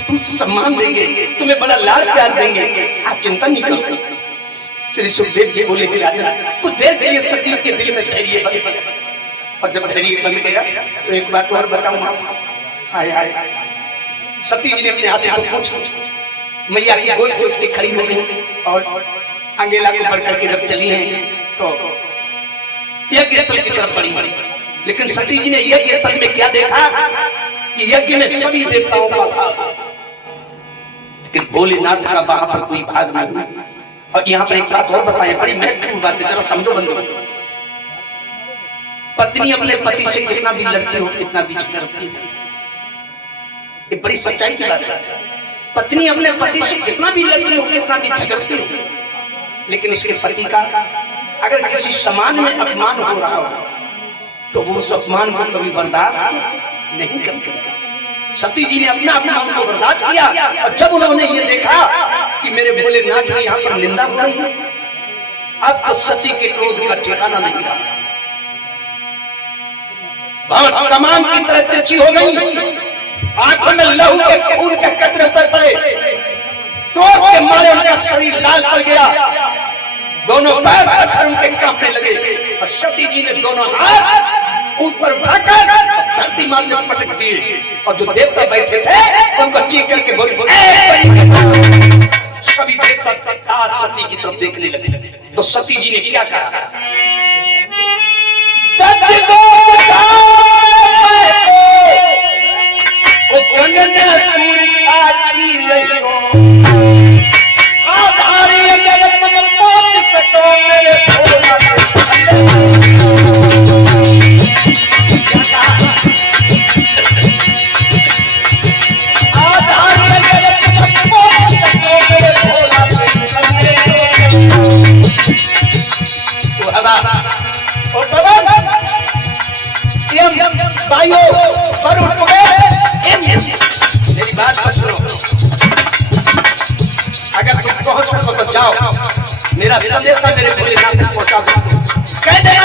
तुमसे सम्मान देंगे, तुम्हें बड़ा लाड प्यार देंगे, आप चिंता नहीं करो। श्री सुखदेव जी बोले कि राजा कुछ देर के लिए सती के दिल में धैर्य बन गया। और जब धैर्य बन गया तो एक बात और बताऊं आप, हाय हाय, सती जी ने अपने हाथ से तो पूछा, मैया की गोद से उठ के खड़ी हो गई और अंगेला को बढ़ करके जब चली हैं तो यज्ञ स्थल की तरफ बढ़ी। लेकिन सती जी ने यज्ञ स्थल में क्या देखा कि यज्ञ में सभी देवताओं का भाग, लेकिन भोलेनाथ का वहां पर कोई भाग नहीं। और यहाँ पर एक बात और बताएं, बड़ी महत्वपूर्ण बात है, जरा समझो बंधु। पत्नी अपने पति से कितना भी लड़ती हो, कितना भी झगड़ती हो, ये बड़ी सच्चाई की बात है। पत्नी अपने पति से कितना भी लड़ती हो, कितना भी झगड़ती हो, लेकिन उसके पति का अगर किसी समान में अपमान हो रहा हो तो वो उस अपमान को कभी बर्दाश्त नहीं करते। सती जी ने अपना अपमान को बर्दाश्त किया और जब उन्होंने ये देखा कि मेरे भोलेनाथ की यहाँ पर निंदा हो रही है, अब तो सती के क्रोध का ठिकाना नहीं रहा, कमान की तरह तिरछी हो गई, आंखों में लहू के खून के कतरे उतर पड़े, क्रोध के मारे उनका शरीर लाल पड़ गया, दोनों पैर पत्थर उनके कांपने लगे और सती जी ने दोनों हाथ ऊपर उठाकर धरती मां से पटक दिए और जो देवता बैठे थे उनको चीख करके बोले, सभी देवता सती की तरफ देखने लगे। तो सती जी ने क्या कहा, मेरी बात सुनो, अगर तुम पहुंच सको तो जाओ, मेरा संदेशा मेरे भोलेनाथ तक पहुंचा दो। कह देना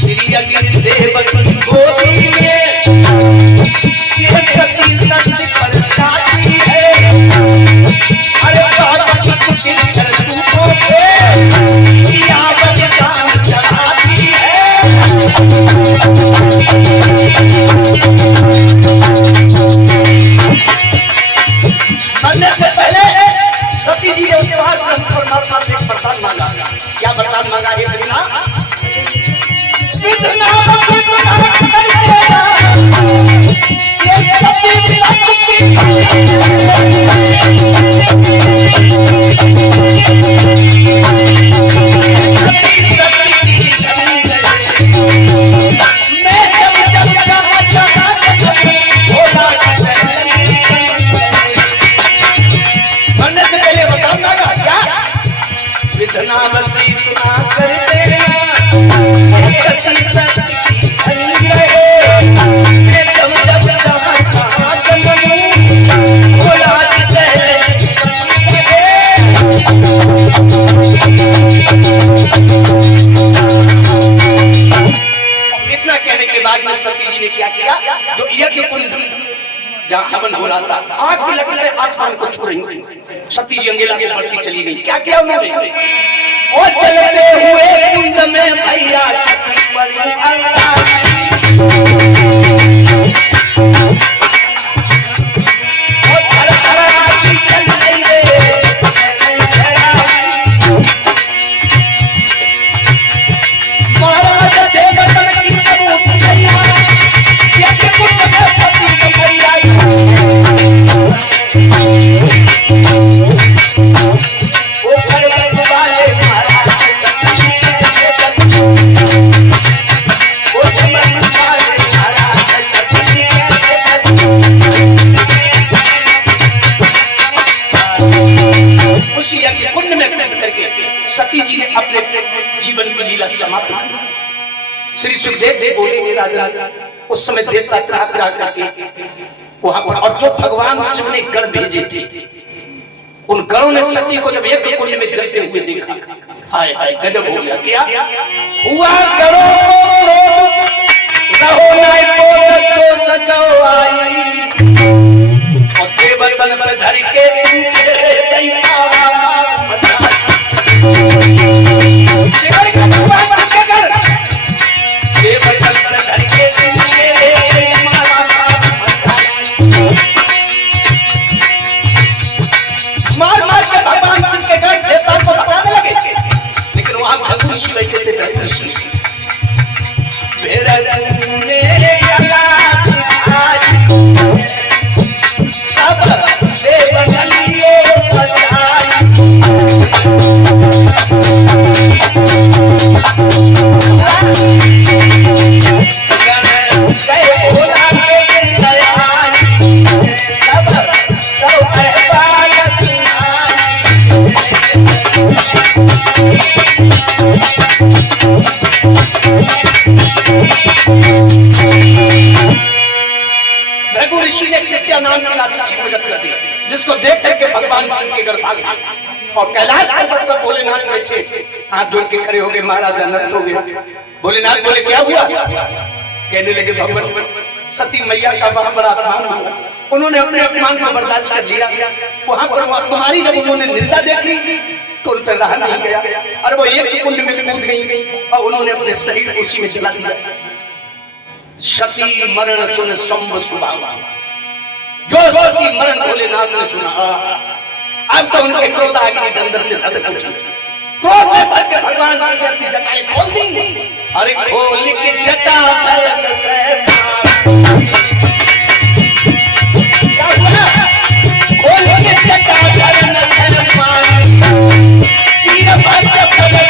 श्री देवकी गोदी में ये सती सच पर जाती है, अरे पार्वती कुटिल कर तुमको किया बलिदान चढ़ाती है। मरने से पहले सती जी ने उसके बाद परमात्मा से वरदान मांगा। क्या वरदान मांगा? हे इतना कहने के बाद में सती जी ने क्या किया, जो यज्ञ कुंड जहाँ हवन हो रहा था, आग की लपटें आसमान को छू रही थी, सती जी अंगेला के बढ़ती चली गई। क्या किया उन्होंने? और चलते हुए कुंड में भैया सती पड़ी सती जी ने अपने जीवन की लीला समाप्त कर दी। श्री सुखदेव जी बोले, राजा उस समय देवता त्राह त्राह करके वहां पर, और जो भगवान शिव ने गण भेजे थे उन गणों ने सती को जब यज्ञ कुंड में जलते हुए देखा, हाय हाय गजब हो गया। क्या हुआ? गणों को रहो नाय को तो सजो आई और देवतन पर धर के इसको देख करके भगवान शिव के घर भाग गए और कैलाश पर्वत पर भोलेनाथ बैठे, हाथ जोड़ के खड़े हो गए, महाराज अनर्थ हो गया। भोलेनाथ बोले क्या हुआ? कहने लगे भगवान सती मैया का बहुत बड़ा अपमान हुआ, उन्होंने अपने अपमान को बर्दाश्त कर लिया। वहां पर तुम्हारी जब उन्होंने निंदा देखी तो उन पर रहा नहीं गया और वो एक कुंड में कूद गई और उन्होंने अपने शरीर को उसी में जला दिया। सती मरण सुन संभ सुबह, जो सती मरण भोलेनाथ ने सुना, अब तो उनके क्रोध अग्नि अंदर से धधक उठी। क्रोध में भर के भगवान शिव ने अपनी जटाएं खोल दी। अरे खोल के जटा भरन से क्या हुआ? खोल के जटा भरन से तीर भर के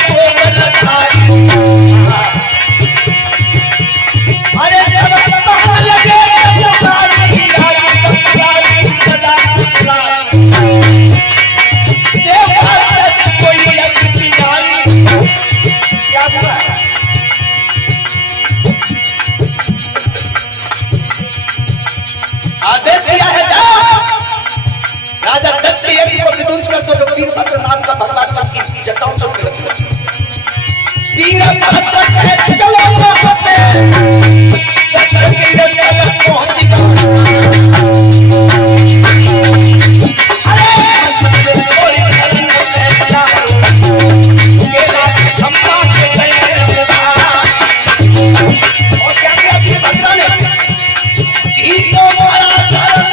को बलधारी। अरे जब पहल लगे तुम्हारी यारी सदा देखा कोई लगी यारी। क्या हुआ? आदेश किया है राजा दक्ष यज्ञ को विध्वंस कर दो, जो वीरभद्र नाम का भगवान सबकी जटाओं को वीरभद्र के चलो वहां से दक्ष की रंगल पहुंच गया। अरे कोई धर्म से चला केला की क्षमता से गए और क्या किया वीरभद्र ने? गीतों मारा चरण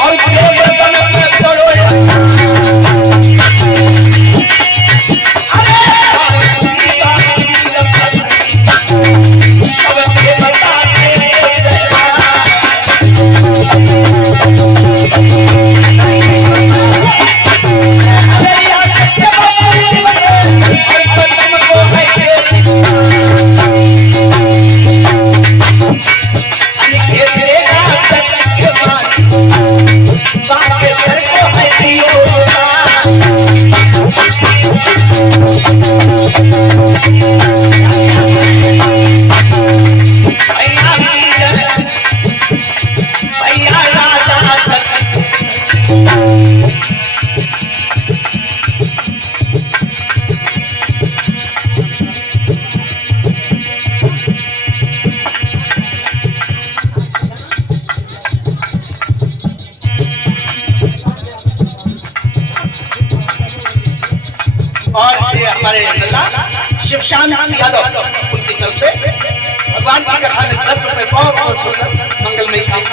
और देवगण में चढ़ोया। अरे सब देवता और ये हमारे शिव श्याम यादव उनकी तरफ से भगवान की कथा में 10 रुपए बहुत सुंदर मंगलमयी काम।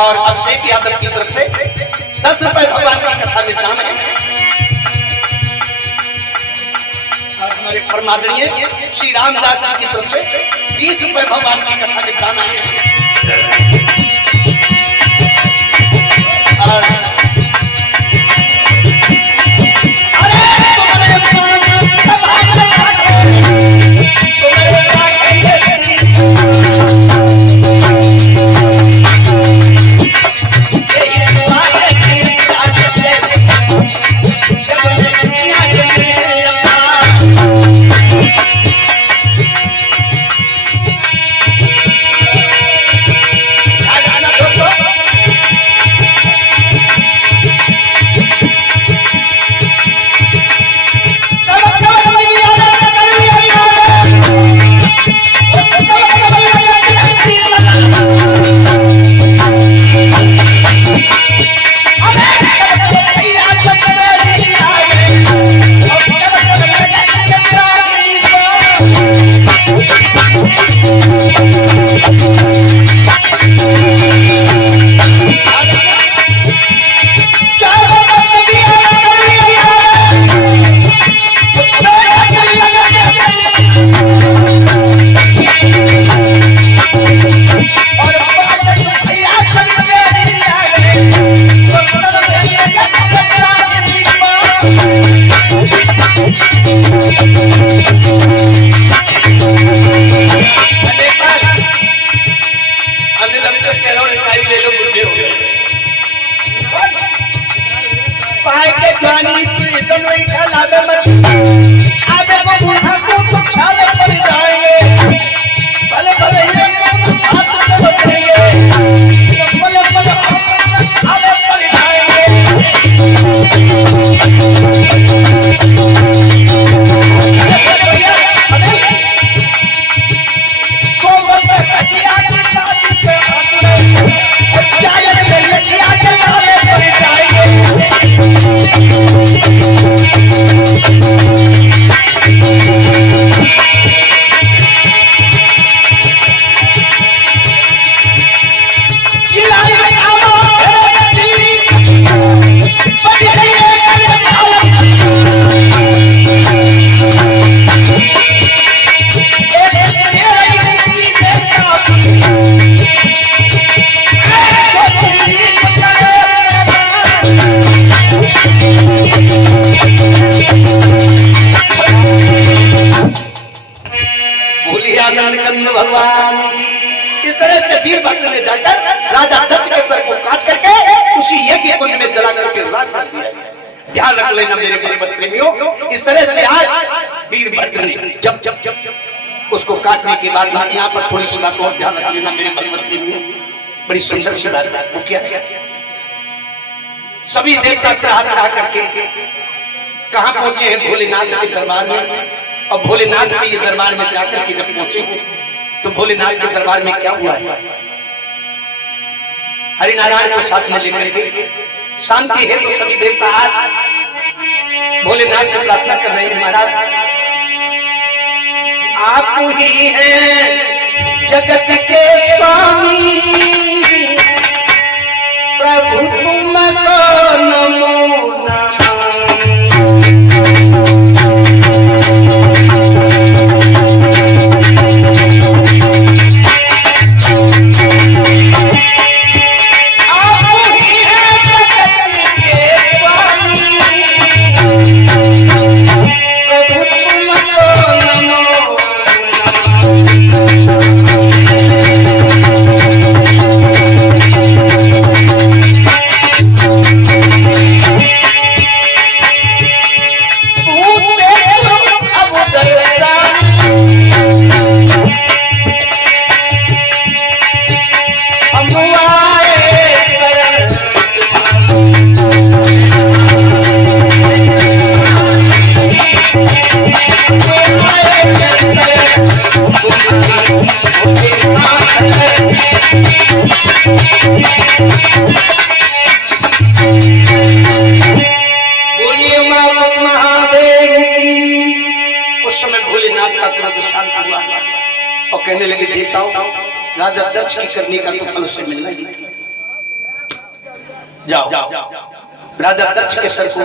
और अभिषेक यादव की तरफ से 10 रुपए भगवान की कथा में दान है। और हमारे परमादरणीय श्री रामदास जी की तरफ से 20 रुपए भगवान की कथा में दान है। और भगवान की। इस तरह से वीरभद्र ने जाकर राजा दक्ष के सर को काट करके उसी यज्ञ कुंड में जला करके राख कर दिया। ध्यान रख लेना मेरे भगवत प्रेमियों, इस तरह से आज वीरभद्र ने जब उसको काटने के बाद यहाँ पर थोड़ी सी बात और ध्यान रख लेना मेरे भगवत प्रेमियों, बड़ी सुंदर सी बात है। वो क्या है, सभी देवता त्राह करके कहां पहुंचे हैं, भोलेनाथ के दरबार में। और भोलेनाथ के ये दरबार में जाकर के जब पहुंचे तो भोलेनाथ के दरबार में क्या हुआ है, हरिनारायण को साथ में लेकर के शांति है तो सभी देवता आज भोलेनाथ से प्रार्थना कर रहे हैं, महाराज आप ही हैं जगत के स्वामी, प्रभु तुमको नमो नमः। और कहने लगे देवताओं, राजा दक्ष की करने का तो फल से मिलना ही था, जाओ राजा दक्ष के सर को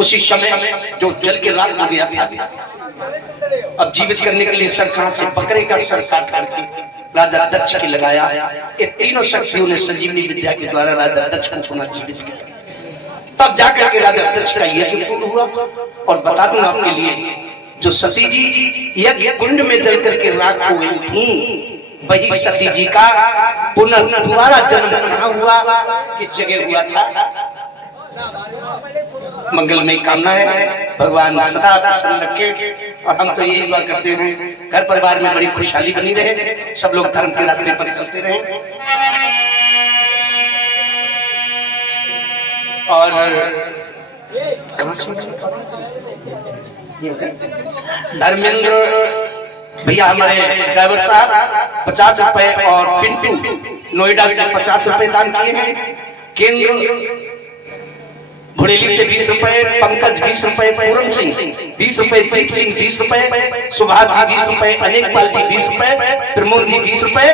उसी समय जो जल के राख हो गया था, अब जीवित करने के लिए सर कहां से, बकरे का सर काट करके राजा दक्ष की लगाया। ये तीनों शक्तियों ने संजीवनी विद्या के द्वारा राजा दक्ष को पुनः जीवित किया। तब जाकर के राजा दक्ष का यज्ञ पूर्ण हुआ। और बता दूं आपके लिए, जो सती जी यज्ञ कुंड में जल करके राख हो गई थी, वही सती जी का पुनः दोबारा जन्म कहाँ हुआ, किस जगह हुआ था। मंगलमय कामना है, भगवान सदा प्रसन्न रखे। और हम तो यही दुआ करते हैं घर परिवार में बड़ी खुशहाली बनी रहे, सब लोग धर्म के रास्ते पर चलते रहे। और धर्मेंद्र भैया हमारे ड्राइवर साहब 50 रुपए और पिंटू नोएडा से 50 रुपए दान किए हैं। केंद्र घुड़ेली से 20 रुपए, पंकज 20 रुपए, पूरन सिंह 20 रुपए, जीत सिंह 20 रुपए, सुभाष जी 20 रुपए, अनेकपाल जी 20 रुपए, प्रमोद जी 20 रुपए,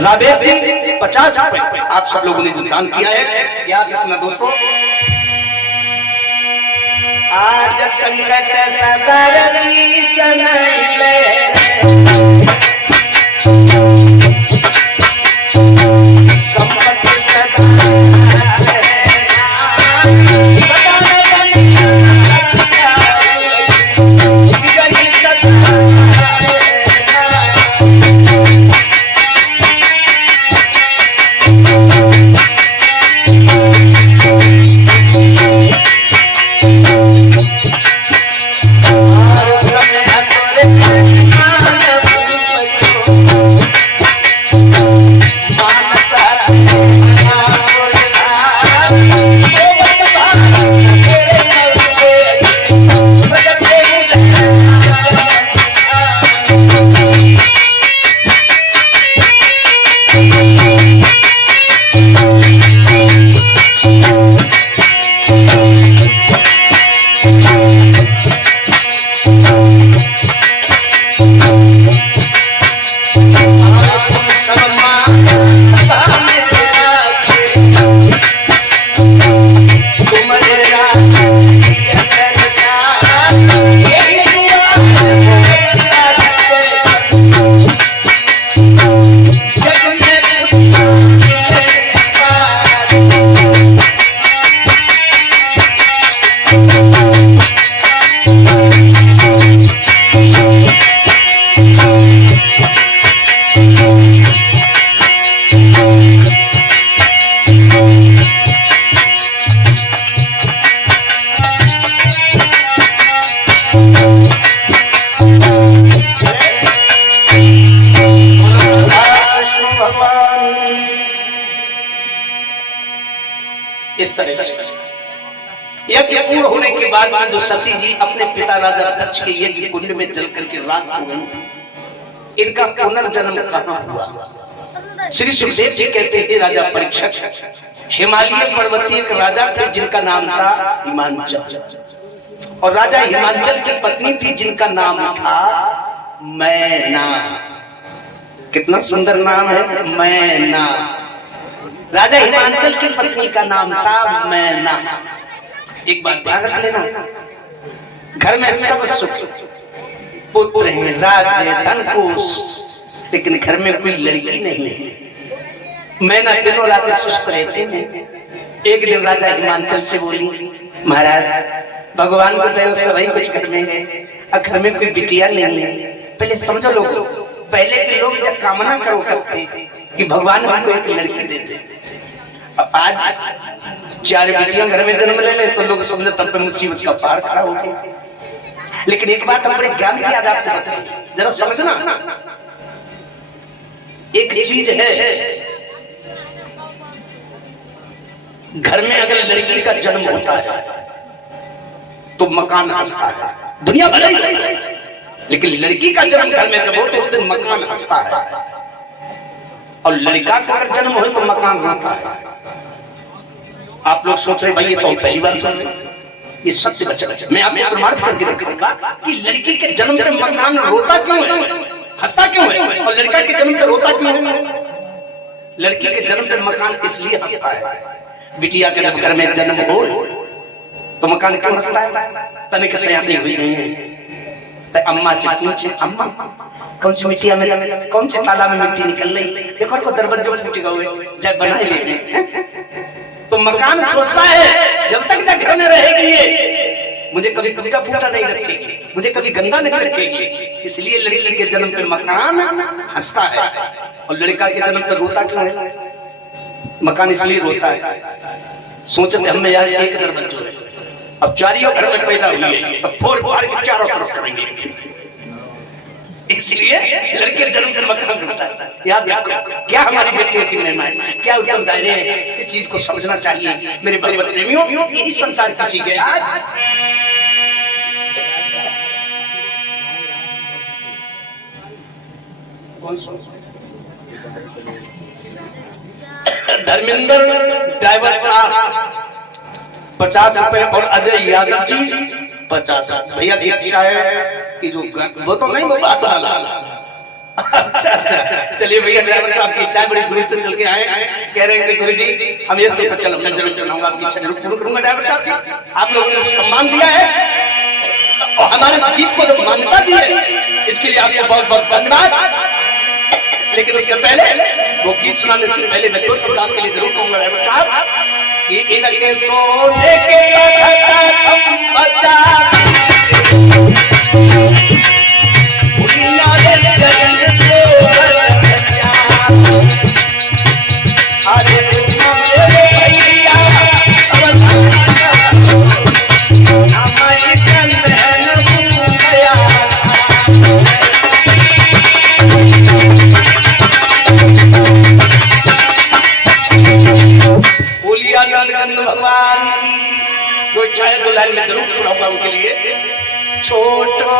राधेश सिंह 50 रुपए। आप सब लोगों ने जो दान किया है, याद रखना दोस्तों, आज संकट सदर शीश नहीं ले, संकट तरह से यज्ञ पूर्ण होने के बाद में जो सती जी अपने पिता राजा दक्ष के यज्ञ कुंड में जल करके राख हो गई, इनका पुनर्जन्म कहाँ हुआ? श्री सुखदेव जी कहते हैं राजा परीक्षक हिमालय पर्वतीय एक राजा थे जिनका नाम था हिमांचल, और राजा हिमांचल की पत्नी थी जिनका नाम था मैना। कितना सुंदर नाम है, मैना। राजा हिमांचल की पत्नी का नाम था मैना। एक बात ध्यान रख लेना, घर में सब सुख, पुत्र हैं, राज्य, धन कोष, लेकिन घर में कोई लड़की नहीं है। मैना दिनों रात सुस्त रहते हैं। एक दिन राजा हिमांचल से बोली, महाराज भगवान को दया सभी कुछ घर में है, और घर में कोई बिटिया नहीं है। पहले समझो लोग, पहले के लोग जब कामना करो करते कि भगवान हमको एक लड़की दे दे, अब आज 4 बेटियां घर में जन्म ले ले तो लोग समझे तब पे मुसीबत का पहाड़ खड़ा हो गया। लेकिन एक बात अपने ज्ञान की याद आपको बताएं, जरा समझना, एक चीज है, घर में अगर लड़की का जन्म होता है तो मकान हंसता है, दुनिया भले ही, लेकिन लड़की का जन्म घर में जब हो तो उस दिन मकान हंसता है, और लड़का का अगर जन्म हो तो मकान रोता है। आप लोग सोच रहे भाई ये तो हम पहली बार सुन रहे, ये सत्य वचन है। मैं आपको प्रमाणित करके दिखाऊंगा कि लड़की के जन्म पे मकान रोता क्यों है, हंसता क्यों है, और लड़का के जन्म पे रोता क्यों है। लड़की के जन्म पे मकान इसलिए हंसता है, बिटिया के जब घर में जन्म हो तो मकान क्यों हंसता है। तनिक सयानी हुई तो अम्मा से पूछे, अम्मा कौन सी मिट्टिया में, कौन से तालाब में मिट्टी निकल रही, देखो को दरवाजा फूट गए जब बनाए ले, तो मकान सोचता है जब तक जब घर में रहेगी ये मुझे कभी कपड़ा फूटा नहीं रखेगी, मुझे कभी गंदा नहीं रखेगी। इसलिए लड़की के जन्म पे मकान हंसता है, और लड़का के जन्म पे रोता क्यों है, मकान इसलिए रोता है। सोचते हमें यार एक दरवाजा है, अब चारियों घर में पैदा हुई है तो फोड़ फाड़ के चारों तरफ करेंगे, इसलिए लड़के जन्म के मकान रोता है। याद रखो क्या हमारी बेटियों की महिमा है, क्या उत्तम दायरे हैं, इस चीज को समझना चाहिए मेरे भगवत प्रेमियों। यही संसार किसी के आज धर्मेंद्र ड्राइवर साहब 50 रुपए, और अजय यादव जी 50। भैया की इच्छा है कि जो वो तो नहीं, वो बात वाला। अच्छा, चलिए भैया ड्राइवर साहब की इच्छा है, बड़ी दूर से चल के आए, कह रहे हैं कि गुरु जी हम ये सब चलो, मैं जरूर चलाऊंगा, आपकी इच्छा जरूर पूर्ण करूंगा। ड्राइवर साहब की आप लोगों ने सम्मान दिया है और हमारे गीत को जो मान्यता दी है, इसके लिए आपको बहुत बहुत धन्यवाद। लेकिन उससे पहले वो गीत सुनाने से पहले मैं 2 शब्द आपके लिए जरूर कहूंगा ड्राइवर साहब कि इनके सोने के बचा भगवान की दो इच्छा है, 2 लाइन में जरूर सुनाऊंगा उनके लिए। छोटो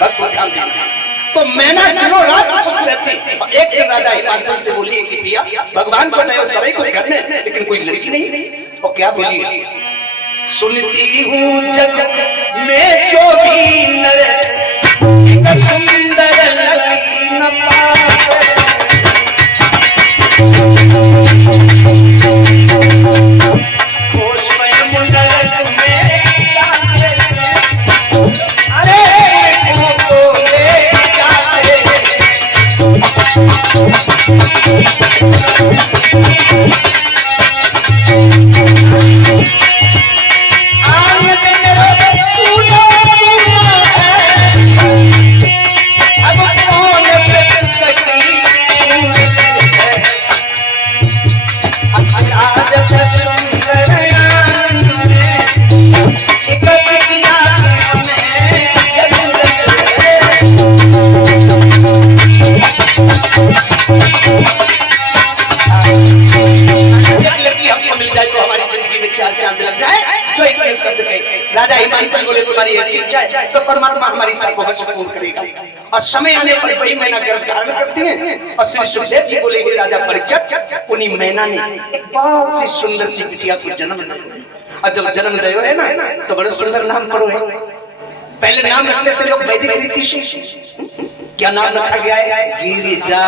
भक्त को ध्यान देना। तो मैना दिनों रात सुस्त रहती। और एक दिन राजा हिमाचल से बोली कि प्रिया भगवान को दया सभी कुछ घर में लेकिन कोई लड़की नहीं। और क्या बोली? सुनती हूँ जग में जो भी नर एक सुंदर लली न पावे, होश में मुंडक में अरे वो तो ले जाते। राजा हिमाचल बोले तुम्हारी ऐसी इच्छा है तो परमात्मा हमारी इच्छा को अवश्य पूर्ण करेगा। और समय आने पर वही मैना गर्भ धारण करती है। और श्री सुखदेव जी बोले राजा परीक्षित उन्हीं मैना ने एक बहुत सी सुंदर सी बिटिया को जन्म दिया। और जब जन्म दिया है ना तो बड़ा सुंदर नाम पड़ो है। पहले नाम रखते थे लोग वैदिक रीति से। क्या नाम रखा गया है? गिरिजा।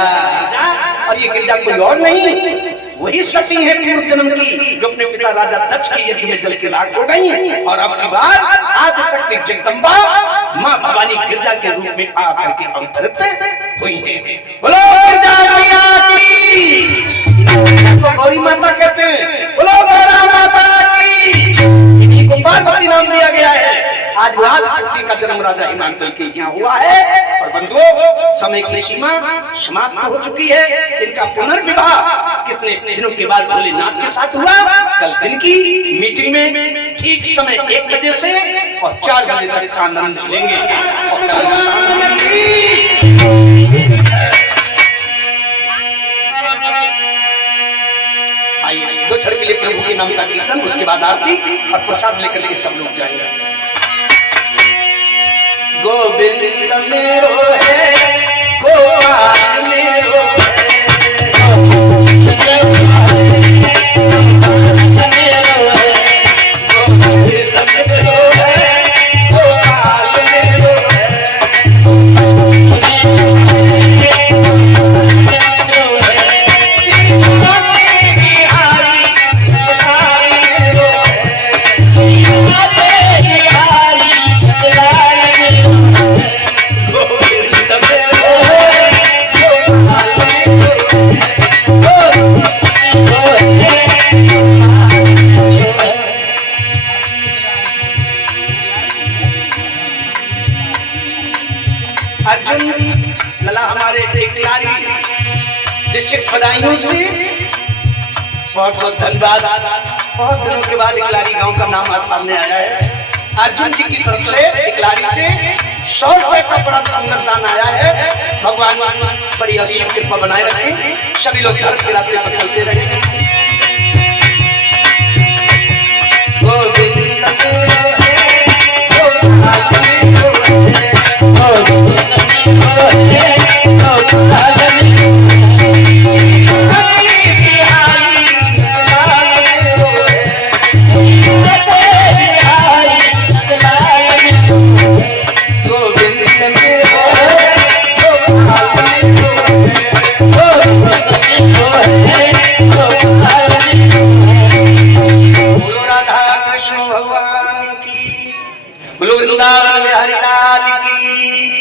और ये गिरिजा कोई और नहीं वही सती है पूर्व जन्म की जो अपने पिता राजा दक्ष की यज्ञ में जल के राख हो गई। और अब की बार आदि शक्ति जगदम्बा माँ भवानी गिरिजा के रूप में आकर के अवतरित हुई है। बोलो गिरिजा मैया की। तो गौरी माता कहते हैं। बोलो गौरा माता की। इन्हीं को पार्वती नाम दिया गया है। आज आदि शक्ति का जन्म राजा हिमाचल के यहाँ हुआ है। और बंधुओं समय की सीमा समाप्त हो चुकी है। इनका पुनर्विवाह कितने दिनों के बाद भोलेनाथ के साथ हुआ। कल दिन की मीटिंग में ठीक समय 1 बजे से और 4 बजे तक आनंद लेंगे। और कल आइए 2 क्षण के लिए प्रभु के नाम का कीर्तन, उसके बाद आरती और प्रसाद लेकर के सब लोग जाएंगे। गोविंद मेरो है गोपाल मेरो बधाइयों से बहुत बहुत धन्यवाद। बहुत दिनों के बाद इकलारी गांव का नाम आज सामने आया है। अर्जुन जी की तरफ से इकलारी से 100 रुपए का बड़ा सुंदर दान आया है। भगवान बड़ी असीम कृपा बनाए रखें। सभी लोग धर्म के रास्ते पर चलते रहें। बोलो वृंदावन में हरि लाल की।